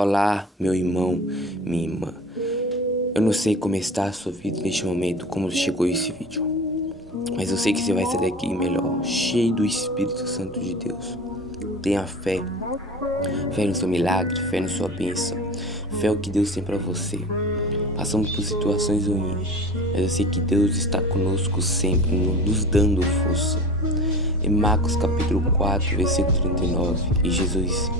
Olá, meu irmão, minha irmã. Eu não sei como está a sua vida neste momento, como chegou esse vídeo, mas eu sei que você vai sair daqui melhor, cheio do Espírito Santo de Deus. Tenha fé, fé no seu milagre, fé na sua bênção, fé no que Deus tem para você. Passamos por situações ruins, mas eu sei que Deus está conosco sempre, nos dando força. Em Marcos capítulo 4, versículo 39, e Jesus,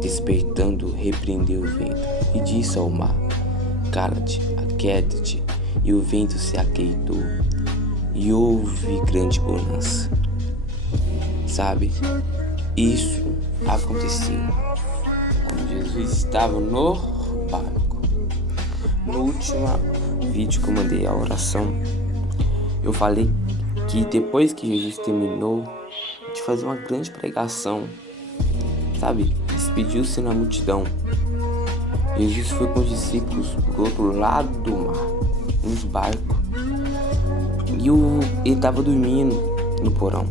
despertando, repreendeu o vento e disse ao mar: cala-te, aquieta-te. E o vento se aquietou, e houve grande bonança. Sabe, isso aconteceu quando Jesus estava no barco. No último vídeo que eu mandei a oração, eu falei que depois que Jesus terminou de fazer uma grande pregação, sabe, despediu-se na multidão, Jesus foi com os discípulos pro outro lado do mar, nos barcos, e ele estava dormindo no porão.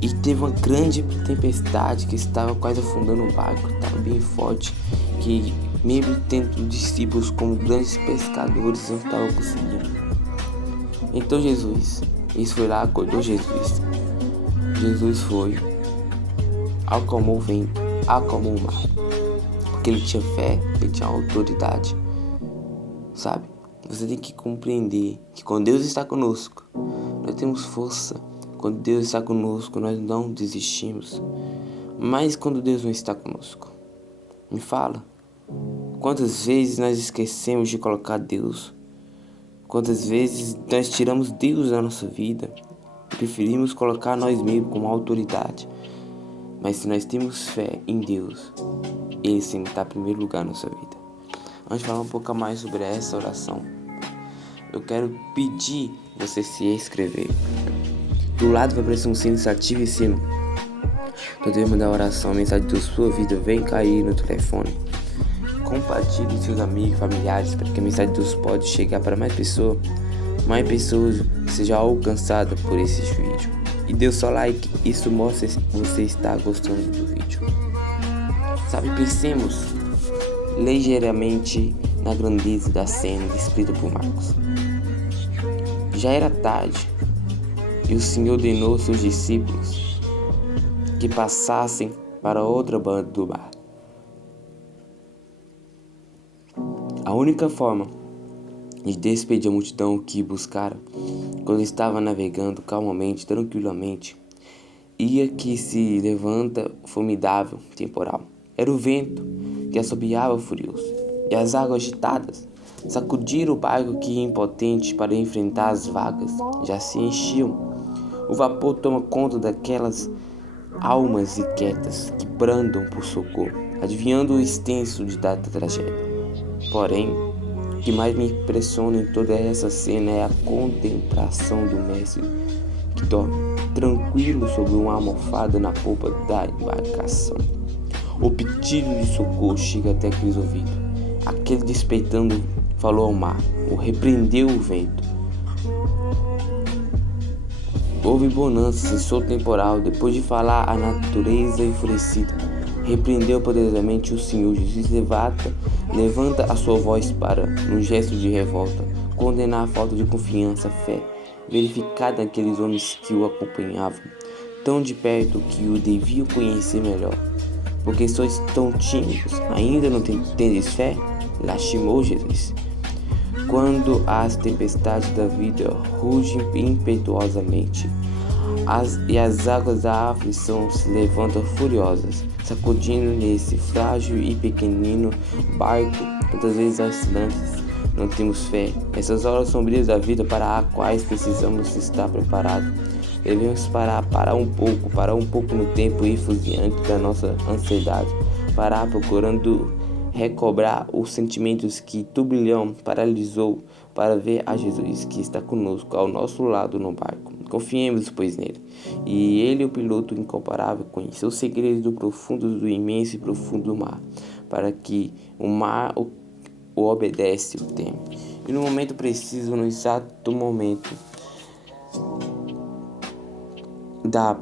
E teve uma grande tempestade que estava quase afundando o barco, estava bem forte, que mesmo tendo discípulos como grandes pescadores não estavam conseguindo. Então Jesus foi lá, acordou Jesus. Jesus foi, acalmou o vento, acalmou o mar, porque ele tinha fé, ele tinha autoridade. Sabe, você tem que compreender que quando Deus está conosco, nós temos força. Quando Deus está conosco, nós não desistimos. Mas quando Deus não está conosco, me fala, quantas vezes nós esquecemos de colocar Deus? Quantas vezes nós tiramos Deus da nossa vida e preferimos colocar nós mesmos como autoridade? Mas se nós temos fé em Deus, Ele sempre está em primeiro lugar na nossa vida. Antes de falar um pouco mais sobre essa oração, eu quero pedir você se inscrever. Do lado vai aparecer um sino, ative esse sino. Toda vez mandar oração, a mensagem da sua vida vem cair no telefone. Compartilhe com seus amigos, familiares, para que a mensagem de Deus pode chegar para mais pessoas sejam alcançadas por esse vídeo. E dê o seu like, isso mostra se você está gostando do vídeo. Sabe, pensemos ligeiramente na grandeza da cena descrita por Marcos. Já era tarde e o Senhor ordenou seus discípulos que passassem para outra banda do mar. A única forma de despedir a multidão que buscara, quando estava navegando calmamente, tranquilamente, ia que se levanta formidável temporal. Era o vento que assobiava furioso, e as águas agitadas sacudiram o barco que, impotente para enfrentar as vagas, já se enchiam. O vapor toma conta daquelas almas inquietas que bradam por socorro, adivinhando o extenso da tragédia. Porém, o que mais me impressiona em toda essa cena é a contemplação do mestre que dorme tranquilo sobre uma almofada na polpa da embarcação. O pedido de socorro chega até aqueles ouvidos. Aquele despertando falou ao mar, o repreendeu o vento. Houve bonança, cessou o temporal. Depois de falar a natureza enfurecida, repreendeu poderosamente o Senhor. Jesus levanta a sua voz para, num gesto de revolta, condenar a falta de confiança, fé, verificada naqueles homens que o acompanhavam, tão de perto que o deviam conhecer melhor. Porque sois tão tímidos, ainda não tendes fé? Lastimou Jesus. Quando as tempestades da vida rugem impetuosamente e as águas da aflição se levantam furiosas, sacudindo nesse frágil e pequenino barco, tantas vezes oscilantes, não temos fé. Nessas horas sombrias da vida para as quais precisamos estar preparados, devemos parar um pouco no tempo e diante da nossa ansiedade, parar procurando recobrar os sentimentos que turbilhão paralisou, para ver a Jesus que está conosco ao nosso lado no barco. Confiemos, pois, nele. E ele, o piloto incomparável, conheceu os segredos do imenso e profundo do mar, para que o mar o obedece o teme. E no momento preciso, no exato momento da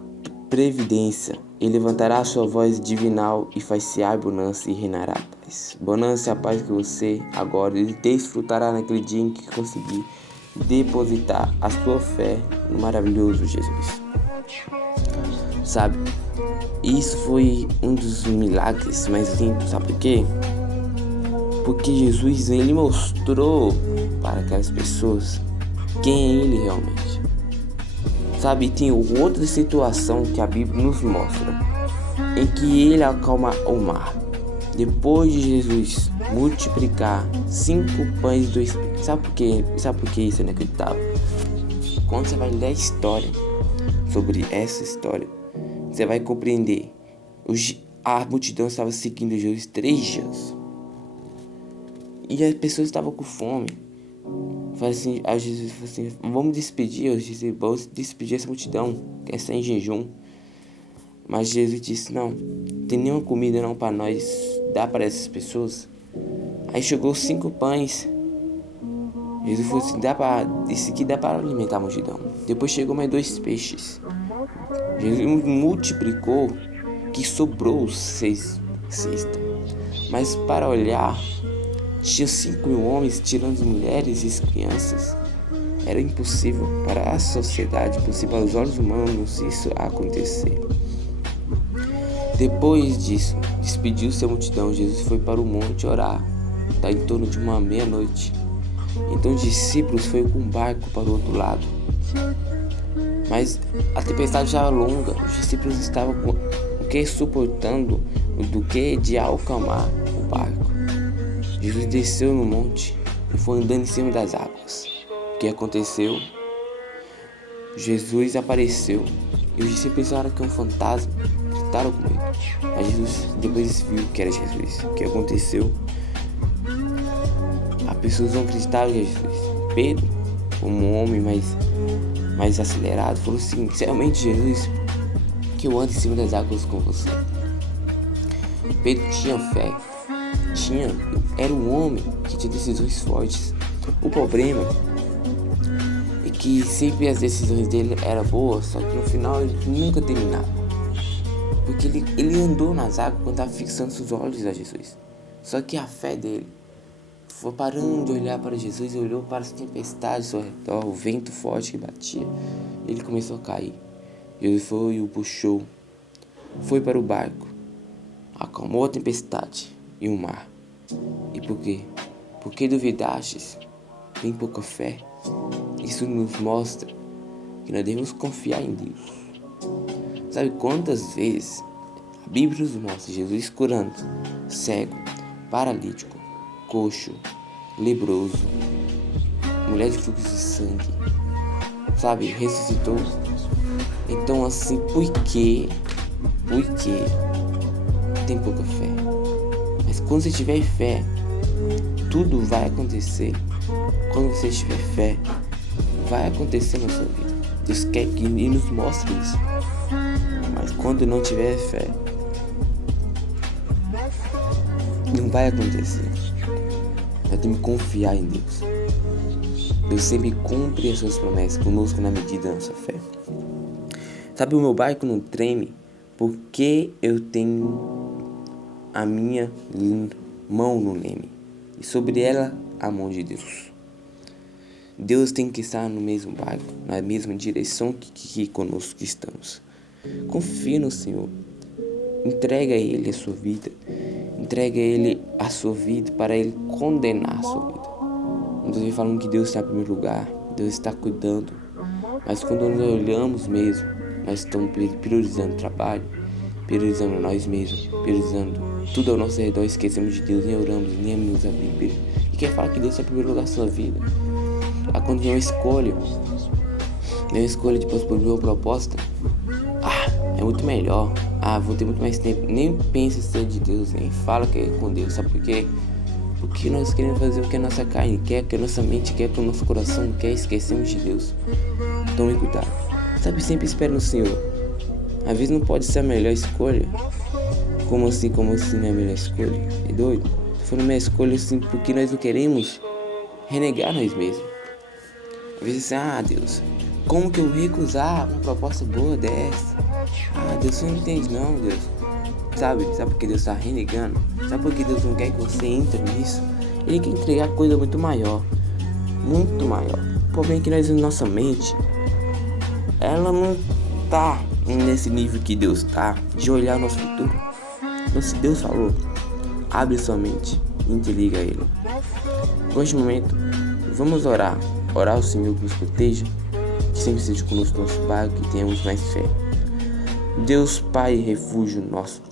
previdência, E levantará a sua voz divinal e faz-se-á bonança e reinará a paz. Bonança e a paz que você agora desfrutará naquele dia em que conseguir depositar a sua fé no maravilhoso Jesus. Sabe, isso foi um dos milagres mais lindos, sabe por quê? Porque Jesus, ele mostrou para aquelas pessoas quem é ele realmente. Sabe, tem outra situação que a Bíblia nos mostra, em que ele acalma o mar. Depois de Jesus multiplicar 5 pães e 2 peixes. Sabe por que isso é inacreditável? Quando você vai ler a história sobre essa história, você vai compreender. A multidão estava seguindo Jesus 3 dias. E as pessoas estavam com fome. A Jesus falou assim: vamos despedir essa multidão, que está em jejum. Mas Jesus disse: não tem nenhuma comida não para nós dar para essas pessoas. Aí chegou 5 pães. Jesus falou assim: isso aqui dá para alimentar a multidão. Depois chegou mais 2 peixes. Jesus multiplicou, que sobrou 6 cestas. Mas para olhar, tinha 5.000 homens, tirando as mulheres e as crianças. Era impossível para a sociedade, impossível aos olhos humanos isso acontecer. Depois disso, despediu-se a multidão. Jesus foi para o monte orar, em torno de uma meia-noite. Então os discípulos foram com um barco para o outro lado. Mas a tempestade já era longa. Os discípulos estavam suportando do que de acalmar o barco. Jesus desceu no monte e foi andando em cima das águas. O que aconteceu? Jesus apareceu e os discípulos pensaram que era um fantasma, gritaram com medo. Mas Jesus depois viu que era Jesus. O que aconteceu? As pessoas não acreditaram em Jesus. Pedro, como um homem mais acelerado, falou assim: realmente Jesus, que eu ando em cima das águas com você. Pedro tinha fé. Era um homem que tinha decisões fortes. O problema é que sempre as decisões dele eram boas, só que no final ele nunca terminava. Porque ele andou nas águas quando estava fixando seus olhos a Jesus. Só que a fé dele foi parando de olhar para Jesus e olhou para as tempestades ao redor, o vento forte que batia. Ele começou a cair. Jesus foi e o puxou. Foi para o barco, acalmou a tempestade e o mar. E por quê? Porque duvidastes? Tem pouca fé. Isso nos mostra que nós devemos confiar em Deus. Sabe quantas vezes a Bíblia nos mostra Jesus curando cego, paralítico, coxo, leproso, mulher de fluxo de sangue, sabe, ressuscitou. Então assim, por que tem pouca fé? Mas quando você tiver fé, tudo vai acontecer. Quando você tiver fé, vai acontecer na sua vida. Deus quer que Ele nos mostre isso. Mas quando não tiver fé, não vai acontecer. Nós temos que confiar em Deus. Deus sempre cumpre as suas promessas conosco na medida da nossa fé. Sabe, o meu barco não treme porque eu tenho a minha mão no leme e sobre ela a mão de Deus. Deus tem que estar no mesmo barco, na mesma direção que conosco estamos. Confie no Senhor. Entrega a Ele a sua vida. Entrega a Ele a sua vida para Ele condenar a sua vida. Não estou falando que Deus está em primeiro lugar. Deus está cuidando. Mas quando nós olhamos mesmo, nós estamos priorizando o trabalho, priorizando nós mesmos, priorizando tudo ao nosso redor, esquecemos de Deus, nem oramos, nem amamos a Bíblia. E quer falar que Deus está em primeiro lugar na sua vida? Quando vem uma escolha depois por uma proposta, é muito melhor, vou ter muito mais tempo. Nem pensa ser de Deus, nem fala que é com Deus. Sabe por quê? Porque nós queremos fazer o que a nossa carne quer, o que a nossa mente quer, o que o nosso coração quer, esquecemos de Deus. Tome cuidado. Sabe, sempre espere no Senhor. Às vezes não pode ser a melhor escolha. Como assim não é a melhor escolha? É doido? Tô falando melhor escolha assim porque nós não queremos renegar nós mesmos. Às vezes assim, Deus, como que eu recusar uma proposta boa dessa? Ah, Deus, você não entende não, Deus. Sabe por que Deus está renegando? Sabe por que Deus não quer que você entre nisso? Ele quer entregar coisa muito maior. Muito maior. O problema é que nossa mente, ela não tá nesse nível que Deus tá, de olhar o nosso futuro. Então, se Deus falou, abre sua mente e interliga a Ele. Neste momento, vamos orar. Orar ao Senhor que nos proteja, que sempre seja conosco nosso Pai, que tenhamos mais fé. Deus, Pai, refúgio nosso,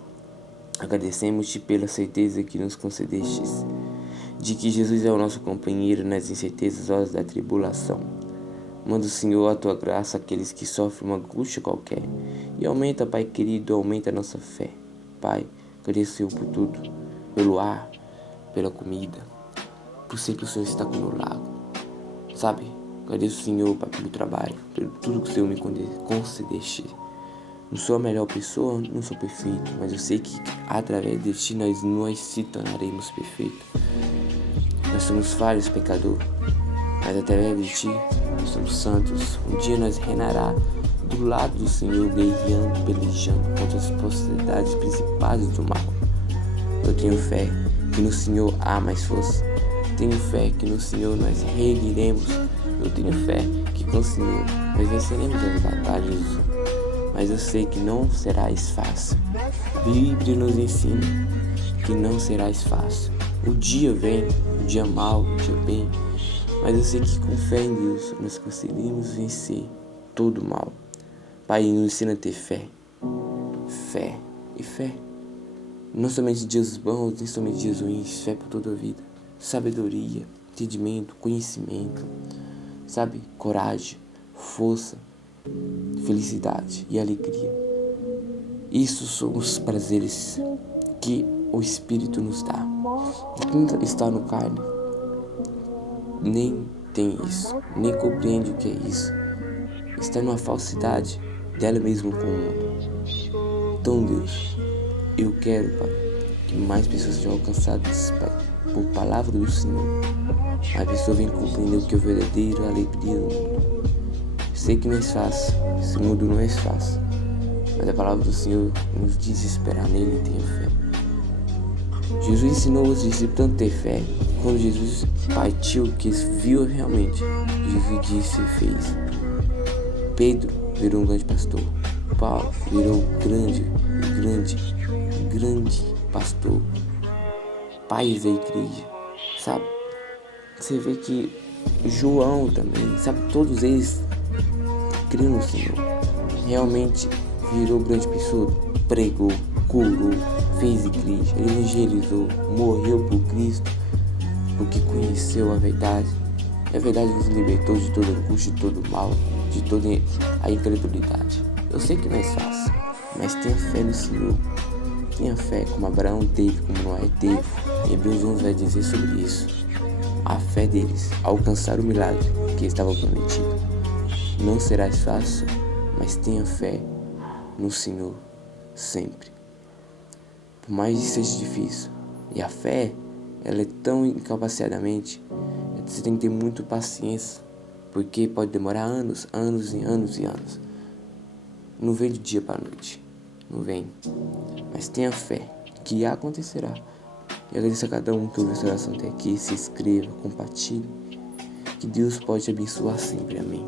agradecemos-te pela certeza que nos concedestes, de que Jesus é o nosso companheiro nas incertezas horas da tribulação. Manda o Senhor a tua graça àqueles que sofrem uma angústia qualquer, e aumenta, Pai querido, aumenta a nossa fé. Pai, agradeço o Senhor por tudo, pelo ar, pela comida, por sempre o Senhor estar com o meu lado. Sabe, agradeço o Senhor, Pai, pelo trabalho, pelo tudo que o Senhor me concedeste. Não sou a melhor pessoa, não sou perfeito, mas eu sei que através de ti nós se tornaremos perfeitos. Nós somos falhos, pecador, mas através de ti nós somos santos. Um dia nós reinará do lado do Senhor, guerreando, pelejando contra as possibilidades principais do mal. Eu tenho fé que no Senhor há mais força. Tenho fé que no Senhor nós reergueremos. Eu tenho fé que com o Senhor nós venceremos as batalhas. Mas eu sei que não serás fácil. A Bíblia nos ensina que não serás fácil. O dia vem, o dia mau, o dia bem. Mas eu sei que com fé em Deus nós conseguimos vencer todo o mal. Pai, nos ensina a ter fé. Fé e fé. Não somente dias bons, nem somente dias ruins. Fé por toda a vida. Sabedoria, entendimento, conhecimento. Sabe? Coragem, força, felicidade e alegria. Isso são os prazeres que o Espírito nos dá. Quem está no carne nem tem isso, nem compreende o que é isso. Está numa falsidade dela mesma com o mundo. Então, Deus, eu quero, Pai, que mais pessoas sejam alcançadas, Pai, por palavra do Senhor. Mais pessoas venham compreender o que é verdadeiro, a alegria do mundo. Sei que não é fácil, esse mundo não é fácil, mas a palavra do Senhor nos diz esperar nele e ter fé. Jesus ensinou os discípulos a ter fé. Quando Jesus partiu, que viu realmente, Jesus disse e fez. Pedro virou um grande pastor. Paulo virou grande pastor. Pai da igreja, sabe? Você vê que João também, sabe? Todos eles criam no Senhor. Realmente virou grande pessoa, pregou, curou, fez igreja, evangelizou, morreu por Cristo, porque conheceu a verdade. E a verdade nos libertou de toda angústia, de todo mal, de toda a incredulidade. Eu sei que não é fácil, mas tenha fé no Senhor. Tenha fé como Abraão teve, como Noé teve. Em Hebreus 11 vai dizer sobre isso. A fé deles alcançar o milagre que estava prometido. Não será fácil, mas tenha fé no Senhor sempre. Por mais que seja difícil. E a fé, ela é tão incapaciadamente, você tem que ter muito paciência, porque pode demorar anos. Não vem de dia para a noite, não vem. Mas tenha fé que acontecerá. E agradeço a cada um que ouviu essa oração até aqui. Se inscreva, compartilhe. Que Deus pode te abençoar sempre. Amém.